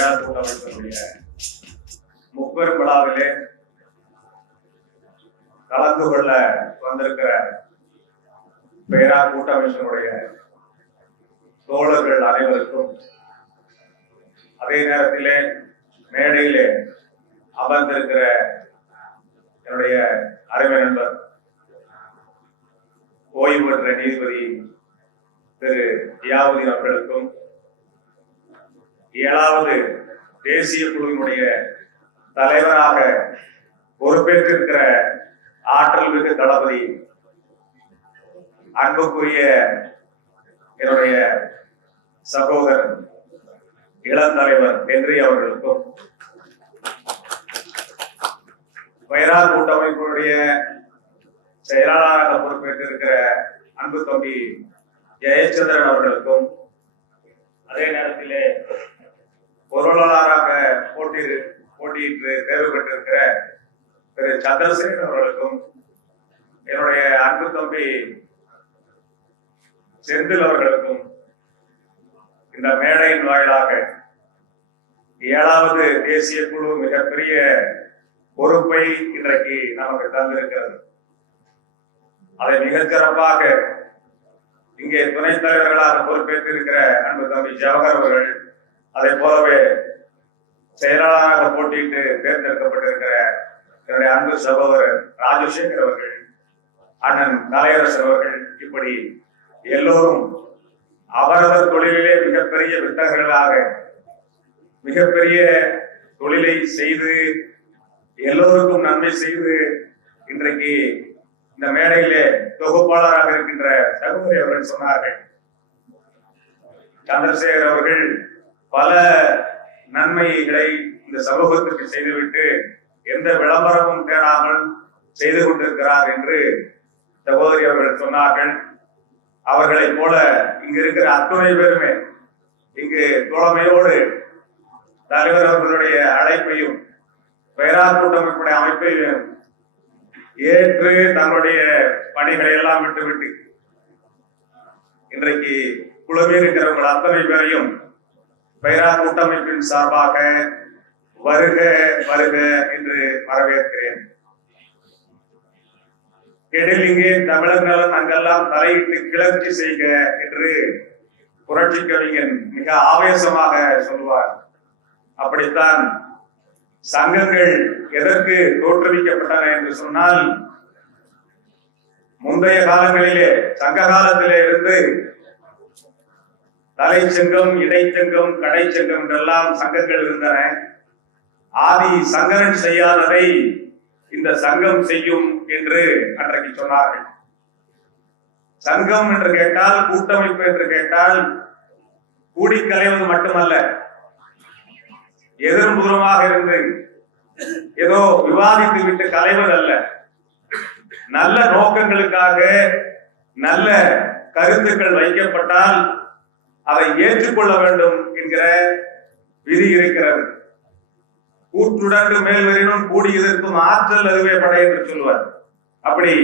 பெரியார் கூட்டமைப்பினுடைய முப்பெரும் விழாவிலே கலந்து கொள்ள வந்திருக்கிற பெயரார் கூட்டமைப்பினுடைய தோழர்கள் அனைவருக்கும் அதே நேரத்திலே மேடையிலே அமர்ந்திருக்கிற என்னுடைய அருமை நண்பர் ஓய்வு பெற்ற நீதிபதி திரு தியாவதி அவர்களுக்கும் ஏழாவது தேசிய குழுவினுடைய தலைவராக பொறுப்பேற்றிருக்கிற ஆற்றல் மிகு தளபதி அன்புக்குரிய என்னுடைய சகோதரன் இளந்தலைவர் ஹென்றி அவர்களுக்கும் வயரார் கூட்டமைப்பினுடைய செயலாளராக பொறுப்பேற்றிருக்கிற அன்பு தம்பி ஜெயச்சந்திரன் அவர்களுக்கும் அதே நேரத்திலே பொருளாளராக போட்டி போட்டியிட்டு தேர்வு திரு சந்திரசேகர் அவர்களுக்கும் என்னுடைய அன்பு தம்பி செந்தில் அவர்களுக்கும் இந்த மேடையின் வாயிலாக ஏழாவது தேசிய குழு மிகப்பெரிய பொறுப்பை இன்றைக்கு நமக்கு தந்திருக்கிறது. அதை மிக சிறப்பாக இங்கே துணைத் தலைவர்களாக பொறுப்பேற்றிருக்கிற அன்பு தம்பி ஜவஹர் அவர்கள் அதை போலவே செயலாளராக போட்டியிட்டு தேர்ந்தெடுக்கப்பட்டிருக்கிற என்னுடைய அன்பு சகோதரர் ராஜசேகர் அவர்கள் அண்ணன் கலையரசர் அவர்கள் இப்படி எல்லோரும் அவரவர் தொழிலிலே மிகப்பெரிய வித்தகர்களாக மிகப்பெரிய தொழிலை செய்து எல்லோருக்கும் நன்மை செய்து இன்றைக்கு இந்த மேடையிலே தொகுப்பாளராக இருக்கின்ற சகோதரி அவர்கள் சொன்னார்கள். சந்திரசேகர் அவர்கள் பல நன்மைகளை இந்த சமூகத்திற்கு செய்துவிட்டு எந்த விளம்பரமும் தேடாமல் செய்து கொண்டிருக்கிறார் என்று சகோதரி அவர்கள் சொன்னார்கள். அவர்களைப் போல இங்கு இருக்கிற அத்துணை பேருமே இங்கு தோழமையோடு தலைவர் அவர்களுடைய அழைப்பையும் பெயரார் கூட்டமைப்புடைய அமைப்பையும் ஏற்று தங்களுடைய பணிகளை எல்லாம் விட்டுவிட்டு இன்றைக்கு குழுவில் இருக்கிறவர்கள் அத்தனை பேரையும் பெயரார் கூட்டமைப்பின் சார்பாக வருக வருக என்று வரவேற்கிறேன். கெடிலிங்கே தமிழர் நலன் அங்கெல்லாம் தலையிட்டு கிளர்ச்சி செய்க என்று புரட்சி கவிஞன் மிக ஆவேசமாக சொல்வார் அப்படித்தான் சங்கங்கள் எதற்கு தோற்றுவிக்கப்பட்டன என்று சொன்னால் முந்தைய காலங்களிலே சங்க காலத்திலே இருந்து தலைச்சங்கம் இடைச்சங்கம் கடைச்சங்கம் என்றெல்லாம் சங்கங்கள் இருந்தன. ஆதி சங்கரன் செய்யாததை இந்த சங்கம் செய்யும் என்று அன்றைக்கு சொன்னார்கள். சங்கம் என்று கேட்டால் கூட்டமைப்பு என்று கேட்டால் கூடி கலைவது மட்டுமல்ல. எதிர்புறமாக இருந்து ஏதோ விவாதித்து விட்டு கலைவது அல்ல. நல்ல நோக்கங்களுக்காக நல்ல கருத்துக்கள் வைக்கப்பட்டால் அதை ஏற்றுக்கொள்ள வேண்டும் என்கிற விதி இருக்கிறது. கூற்றுடன் மேல்வரினும் கூடி எதிர்க்கும் ஆற்றல் அதுவே படை என்று சொல்வார். அப்படி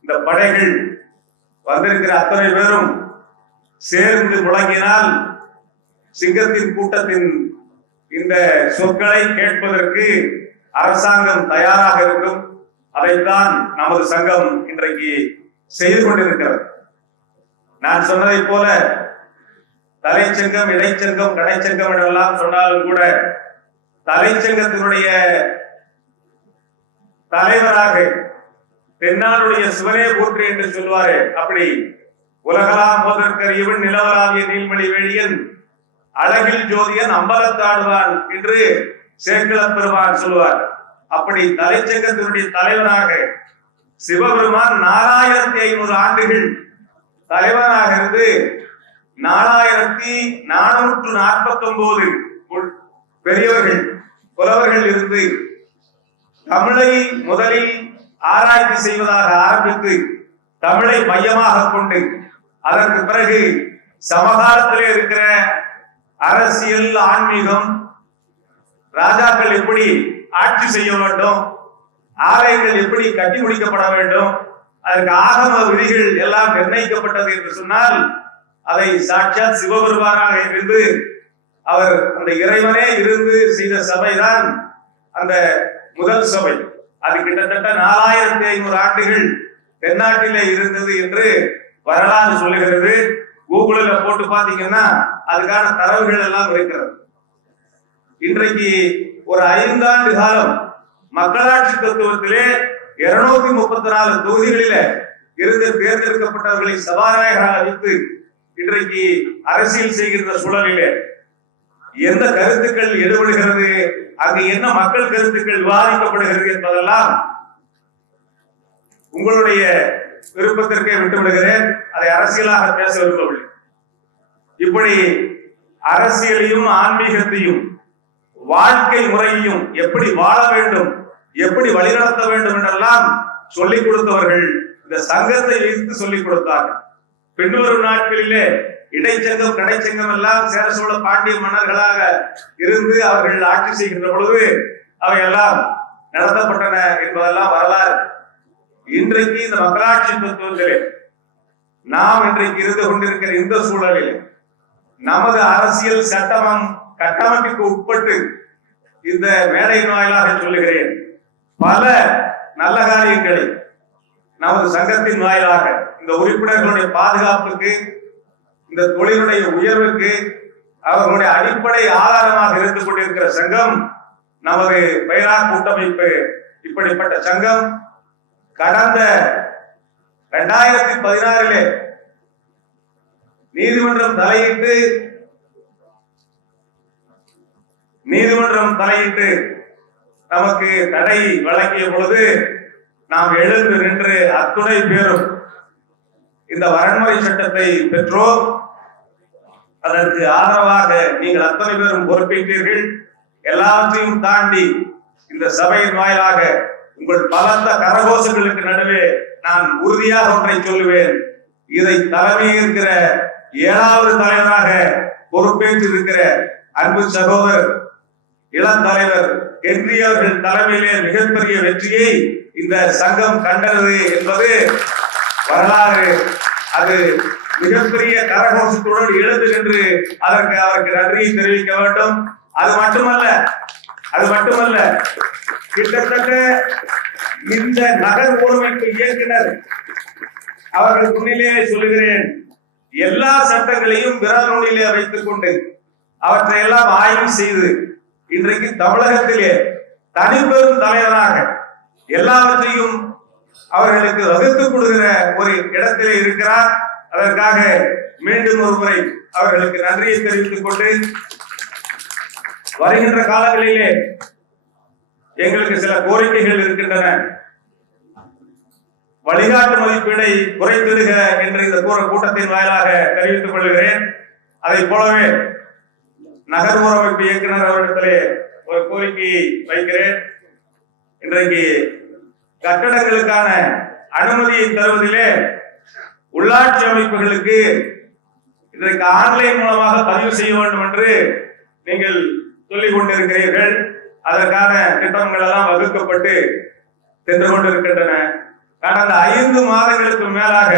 இந்த படைகள் வந்திருக்கிற அத்தனை பேரும் சேர்ந்து முழங்கினால் சிங்கத்தின் கூட்டத்தின் இந்த சொற்களை கேட்பதற்கு அரசாங்கம் தயாராக இருக்கும். அதைத்தான் நமது சங்கம் இன்றைக்கு செய்து கொண்டிருக்கிறது. நான் சொன்னதைப் போல தலைச்சங்கம் இடைச்சங்கம் கடைச்சங்கம் என்றெல்லாம் சொன்னாலும் கூட தலைச்சங்கத்தினுடைய தலைவராக தென்னாருடைய சிவனே போற்றி என்று சொல்வாரு அப்படி உலகலாம் போதற்கரியவன் நிலவராவிய நீள்மணி வெளியன் அழகில் ஜோதியன் அம்பலத்தாடுவான் என்று சேக்கிழப் பெருமான் சொல்வார். அப்படி தலைச்சங்கத்தினுடைய தலைவராக சிவபெருமான் நாலாயிரத்தி ஐநூறு ஆண்டுகள் தலைவராக இருந்து நாலாயிரத்தி நானூற்று நாற்பத்தி ஒன்பது பெரியவர்கள் புலவர்கள் இருந்து தமிழை முதலில் ஆராய்ச்சி செய்வதாக ஆரம்பித்து தமிழை மையமாக கொண்டு அதற்கு பிறகு சமகாலத்திலே இருக்கிற அரசியல் ஆன்மீகம் ராஜாக்கள் எப்படி ஆட்சி செய்ய வேண்டும் ஆலயங்கள் எப்படி கட்டி முடிக்கப்பட வேண்டும் அதற்கு ஆகம விதிகள் எல்லாம் நிர்ணயிக்கப்பட்டது என்று சொன்னால் அதை சாட்சாத் சிவபெருமானாக இருந்து அவர் அந்த இறைவனே இருந்து செய்த சபைதான் அந்த முதல் சபை. அது கிட்டத்தட்ட நாலாயிரத்தி ஐநூறு ஆண்டுகள் தென்னாட்டிலே இருந்தது என்று வரலாறு சொல்லுகிறது. கூகுளில் போட்டு பார்த்தீங்கன்னா அதுக்கான தரவுகள் எல்லாம் இருக்கிறது. இன்றைக்கு ஒரு ஐந்தாண்டு காலம் மக்களாட்சி தத்துவத்திலே இருநூத்தி முப்பத்தி நாலு தொகுதிகளில இருந்து தேர்ந்தெடுக்கப்பட்டவர்களை சபாநாயகராக வைத்து இன்றைக்கு அரசியல் செய்கின்ற சூழலிலே எந்த கருத்துக்கள் எடுபடுகிறது அங்கு என்ன மக்கள் கருத்துக்கள் விவாதிக்கப்படுகிறது என்பதெல்லாம் உங்களுடைய விருப்பத்திற்கே விட்டுவிடுகிறேன். அதை அரசியலாக பேச விரும்பவில்லை. இப்படி அரசியலையும் ஆன்மீகத்தையும் வாழ்க்கை முறையையும் எப்படி வாழ வேண்டும் எப்படி வழிநடத்த வேண்டும் என்றெல்லாம் சொல்லிக் கொடுத்தவர்கள் இந்த சங்கத்தை வைத்து சொல்லிக் கொடுத்தார்கள். பின்வரும் நாட்களிலே இடைச்சங்கம் கடைச்சங்கம் எல்லாம் சேர சோழ பாண்டிய மன்னர்களாக இருந்து அவர்கள் ஆட்சி செய்கின்ற பொழுது அவையெல்லாம் நடத்தப்பட்டன என்பதெல்லாம் வரலாறு. இன்றைக்கு இந்த மக்களாட்சி தத்துவங்களே நாம் இன்றைக்கு இருந்து கொண்டிருக்கிற இந்த சூழலில் நமது அரசியல் சட்டமம் கட்டமைப்புக்கு உட்பட்டு இந்த மேடையின் வாயிலாக சொல்லுகிறேன். பல நல்ல காரியங்களை நமது சங்கத்தின் வாயிலாக இந்த உறுப்பினர்களுடைய பாதுகாப்புக்கு இந்த தொழிலுடைய உயர்வுக்கு அவர்களுடைய அடிப்படை ஆதாரமாக இருந்து கொண்டிருக்கிற சங்கம் நமது பயிரா கூட்டமைப்பு இப்படிப்பட்ட சங்கம் கடந்த இரண்டாயிரத்தி பதினாறிலே நீதிமன்றம் தலையிட்டு நீதிமன்றம் தலையிட்டு நமக்கு தடை வழங்கிய பொழுது நாம் எழுந்து நின்று அத்துணை பேரும் இந்த வரன்முறை சட்டத்தை பெற்றோம் அதற்கு ஆதரவாக நீங்கள் அத்தனை பேரும் பொறுப்பேற்றீர்கள். எல்லாத்தையும் தாண்டி இந்த சபையின் வாயிலாக உங்கள் பலத்த கரகோசங்களுக்கு நடுவே நான் உறுதியாக ஒன்றை சொல்லுவேன். இதை தலைமை இருக்கிற ஏழாவது தலைவராக பொறுப்பேற்று இருக்கிற அன்பு சகோதரர் இளம் தலைவர் ஹென்றி அவர்கள் தலைமையிலே மிகப்பெரிய வெற்றியை இந்த சங்கம் கண்டது என்பது வரலாறு அது மிகப்பெரிய கரகோஷத்துடன் எழுது நின்று அதற்கு அவருக்கு நன்றியை தெரிவிக்க வேண்டும். அது மட்டுமல்ல அது மட்டுமல்ல கிட்டத்தட்ட இந்த நகர் ஒருமைப்பு இயக்குனர் அவர்கள் முன்னிலே சொல்லுகிறேன் எல்லா சட்டங்களையும் விரல் நூலிலே வைத்துக் கொண்டு அவற்றை எல்லாம் ஆய்வு செய்து இன்றைக்கு தமிழகத்திலே தனிப்பெரும் தலைவராக எல்லாவற்றையும் அவர்களுக்கு வகுத்து கொடுக்கிற ஒரு இடத்தில் இருக்கிறார். அதற்காக மீண்டும் ஒரு முறை அவர்களுக்கு நன்றியை தெரிவித்துக் கொண்டு வருகின்ற காலங்களிலே எங்களுக்கு சில கோரிக்கைகள் இருக்கின்றன. வழிகாட்டு மதிப்பீடை குறைத்திடுக என்று இந்த கூற- கூட்டத்தின் வாயிலாக தெரிவித்துக் கொள்கிறேன். அதை போலவே நகர்ப்புற அமைப்பு இயக்குனர் அவரிடத்திலே ஒரு கோரிக்கையை வைக்கிறேன். இன்றைக்கு கட்டடங்களுக்கான அனுமதியை தருவதிலே உள்ளாட்சி அமைப்புகளுக்கு இன்றைக்கு ஆன்லைன் மூலமாக பதிவு செய்ய வேண்டும் என்று நீங்கள் சொல்லிக் கொண்டிருக்கிறீர்கள். அதற்கான திட்டங்கள் எல்லாம் வகுக்கப்பட்டு சென்று கொண்டிருக்கின்றன. கடந்த ஐந்து மாதங்களுக்கு மேலாக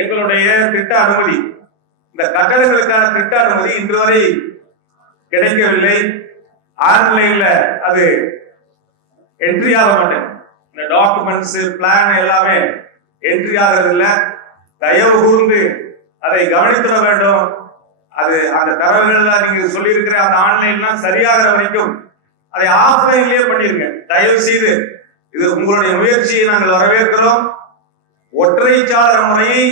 எங்களுடைய திட்ட அனுமதி இந்த கட்டடங்களுக்கான திட்ட அனுமதி இன்று வரை கிடைக்கவில்லை. ஆன்லைன்ல அது என்ட்ரி ஆக மாட்டேன் இந்த டாக்குமெண்ட்ஸ் பிளான் எல்லாமே என்ட்ரி ஆகிறதில்ல தயவு கூர்ந்து அதை கவனித்துட வேண்டும். அது அந்த தரவுகள்லாம் நீங்க சொல்லியிருக்கிற அந்த ஆன்லைன்லாம் சரியாகிற வரைக்கும் அதை ஆஃப்லைன்லயே பண்ணிருங்க. தயவு செய்து இது உங்களுடைய முயற்சியை நாங்கள் வரவேற்கிறோம். ஒற்றைச்சாளர் முறையை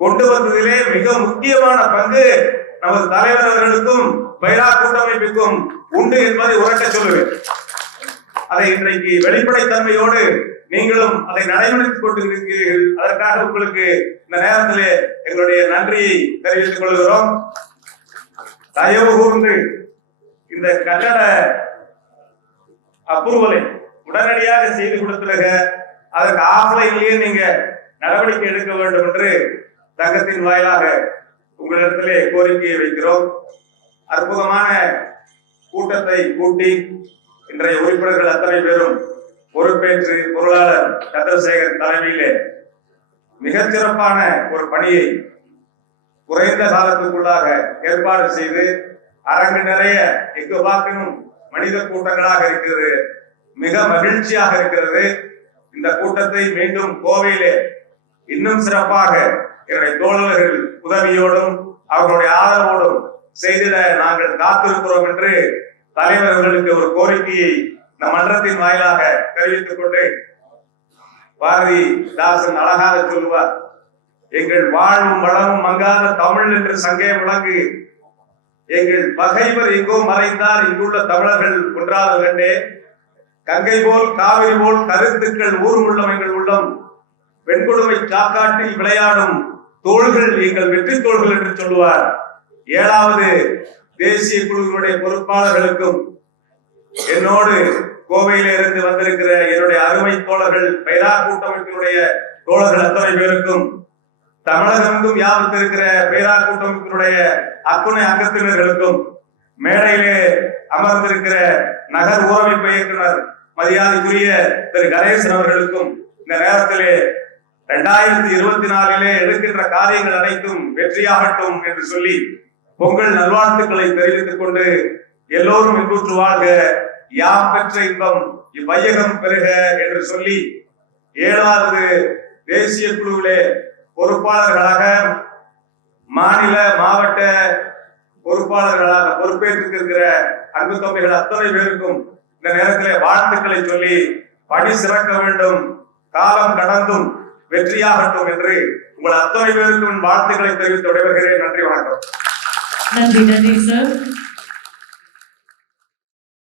கொண்டு வந்ததிலே மிக முக்கியமான பங்கு நமது தலைவர்களுக்கும் பைரா கூட்டமைப்புக்கும் உண்டு என்பதை உரட்ட சொல்லுவேன். அதை இன்றைக்கு வெளிப்படைத்தன்மையோடு நீங்களும் அதை நடைமுறைத்துக் கொண்டிருக்கிறீர்கள். அதற்காக உங்களுக்கு இந்த நேரத்திலே எங்களுடைய நன்றியை தெரிவித்துக் கொள்கிறோம். தயவு கூர்ந்து இந்த கட்டட அப்ரூவலை உடனடியாக செய்து கொடுத்துருக அதற்கு ஆஃப்லைன்லயே நீங்க நடவடிக்கை எடுக்க வேண்டும் என்று தங்கத்தின் வாயிலாக உங்களிடத்திலே கோரிக்கையை வைக்கிறோம். அற்புதமான கூட்டத்தை கூட்டி இன்றைய உறுப்பினர்கள் அத்தனை பேரும் பொறுப்பேற்று பொருளாளர் சந்திரசேகர் தலைமையிலே மிகச் சிறப்பான ஒரு பணியை குறைந்த காலத்துக்குள்ளாக ஏற்பாடு செய்து அரங்கு நிறைய எங்கு பார்க்கணும் மனித கூட்டங்களாக இருக்கிறது. மிக மகிழ்ச்சியாக இருக்கிறது. இந்த கூட்டத்தை மீண்டும் கோவையிலே இன்னும் சிறப்பாக என்னுடைய தோழர்கள் உதவியோடும் அவர்களுடைய ஆதரவோடும் செய்திட நாங்கள் காத்திருக்கிறோம் என்று தலைவர் அவர்களுக்கு ஒரு கோரிக்கையை நம் மன்றத்தின் வாயிலாக தெரிவித்துக் கொண்டு பாரதி தாசன் அழகாக சொல்லுவார். எங்கள் வாழ்வும் வளமும் மங்காத தமிழ் என்று சங்கே விளங்கு எங்கள் பகைவர் எங்கோ மறைந்தார் இங்குள்ள தமிழர்கள் ஒன்றாத கண்டே. கங்கை போல் காவிரி போல் கருத்துக்கள் ஊர்முள்ளம் எங்கள் உள்ளம். வெண்கொடுமை சாக்காட்டில் விளையாடும் தோள்கள் எங்கள் வெற்றி தோள்கள் என்று சொல்லுவார். ஏழாவது தேசிய குழுவினுடைய பொறுப்பாளர்களுக்கும் என்னோடு கோவையில இருந்து வந்திருக்கிற என்னுடைய அருமை தோழர்கள் பைரா கூட்டமைப்பினுடைய தோழர்கள் அத்தனை பேருக்கும் தமிழகமெங்கும் யாவத்திருக்கிற பேரா கூட்டமைப்பினுடைய அத்துணை அங்கத்தினர்களுக்கும் மேடையிலே அமர்ந்திருக்கிற நகர் ஊரமைப்பு இயக்குனர் மரியாதைக்குரிய திரு கணேசன் அவர்களுக்கும் இந்த நேரத்திலே இரண்டாயிரத்தி இருபத்தி நாலிலே எடுக்கின்ற காரியங்கள் அனைத்தும் வெற்றியாகட்டும் என்று சொல்லி பொங்கல் நல்வாழ்த்துக்களை தெரிவித்துக் கொண்டு எல்லோரும் இன்புற்று வாழ்க. யாம் பெற்ற இன்பம்? இவ்வையகம் பெறுக என்று சொல்லி ஏழாவது தேசிய குழுவிலே பொறுப்பாளர்களாக மாநில மாவட்ட பொறுப்பாளர்களாக பொறுப்பேற்றிருக்கிற அன்பு தம்பிகள் அத்தனை பேருக்கும் இந்த நேரத்திலே வாழ்த்துக்களை சொல்லி பணி சிறக்க வேண்டும். காலம் கடந்தும் வெற்றியாகட்டும் என்று உங்கள் அத்தனை பேருக்கும் வாழ்த்துக்களை தெரிவித்து விடைபெறுகிறேன். நன்றி வணக்கம். நன்றி நன்றி சார்